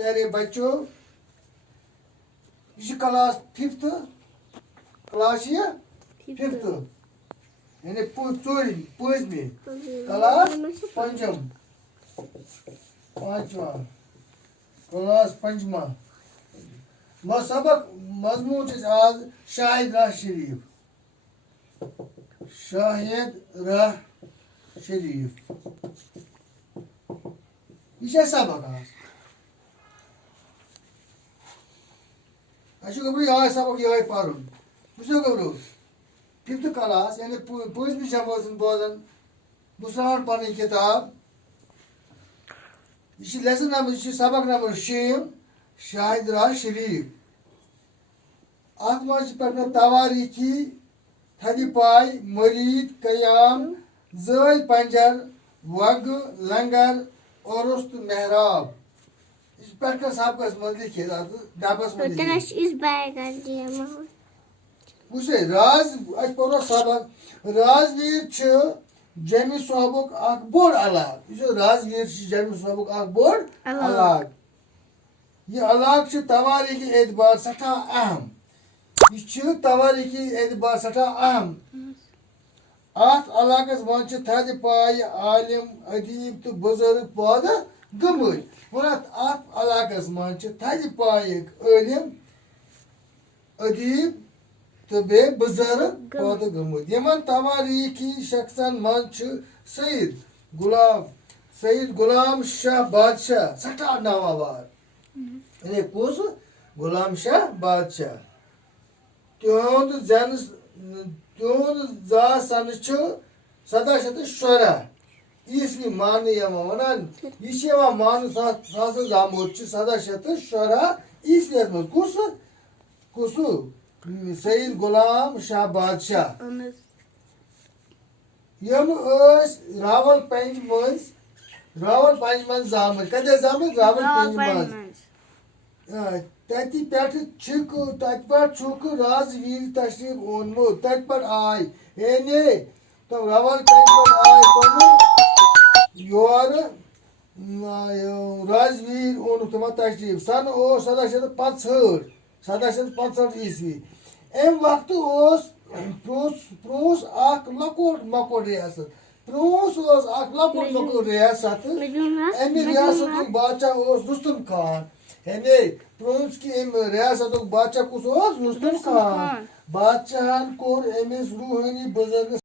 پیارے بچوں یہ کلاس 5th کلاس یہ 5th یعنی پانچمی کلاس پانچواں کلاس پنجمہ سبق مضمون آج شاہد راہ شریف یہ سبق آج اچھا گبرو یہ سبق یہ پرن وچھو گبرو 5th کلاس یعنی پانچمی جماعت بوزان بسان پن کتاب یہ لیسن نمبر یہ سبق نمبر 6 شاہد راہ شریف ات مجھ پہ تواریخی تھدی پائے مرید قیام زل پنجر وگ لنگر اورست محراب اس پہ سبق مز لکھت ڈبس مز وچھے راز اچھ پڑھو سبق رازویر جمی صوبک اخ بوڑ علاقہ یہ رازویر جمی صوبک اخ بوڑ علاقہ یہ علاقہ تواریخی اعتبار سٹھا اہم یہ تواریخی اعتبار سٹھا اہم ات علاقہ من تھد پائے عالم ادیب تو بزرگ پودہ گمت ات علاقہ من تھد پائے عالم ادیب تو بے بزرگ پودہ گمت یمن تواریخی شخصن من سید غلام شاہ بادشاہ سٹھا نامور یعنی کس غلام شاہ بادشاہ تہند زا سن 1716 عیسوی ماننے ونان یہ مان زامت 1716 عیسوی من کس سید غلام شاہ بادشاہ یم راول پنج من زامت کتہ زامت راول پنج من تتی پہ رازویر تشریف اونمت تت پہ آئے یعنی تم راول پنج پہ آئے تم یور رازویر اونک تم تشریف سن 1765 عیسوی ام وقت پروس اخ لکوٹ مکوٹ ریاست ریاست امی ریاست بادشاہ رستم خان یعنی پرونس کی ریاست بادشاہ کس رستم خان بادشاہن کور امس روحانی بزرگ